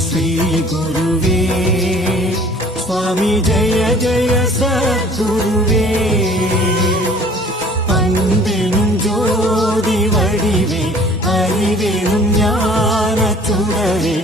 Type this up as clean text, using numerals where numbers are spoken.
ஸ்ரீ குருவே சுவாமி ஜெய ஜெய சத்குருவே அன்பெனும் ஜோதி வடிவே அறிவெனும் ஞான சுடரே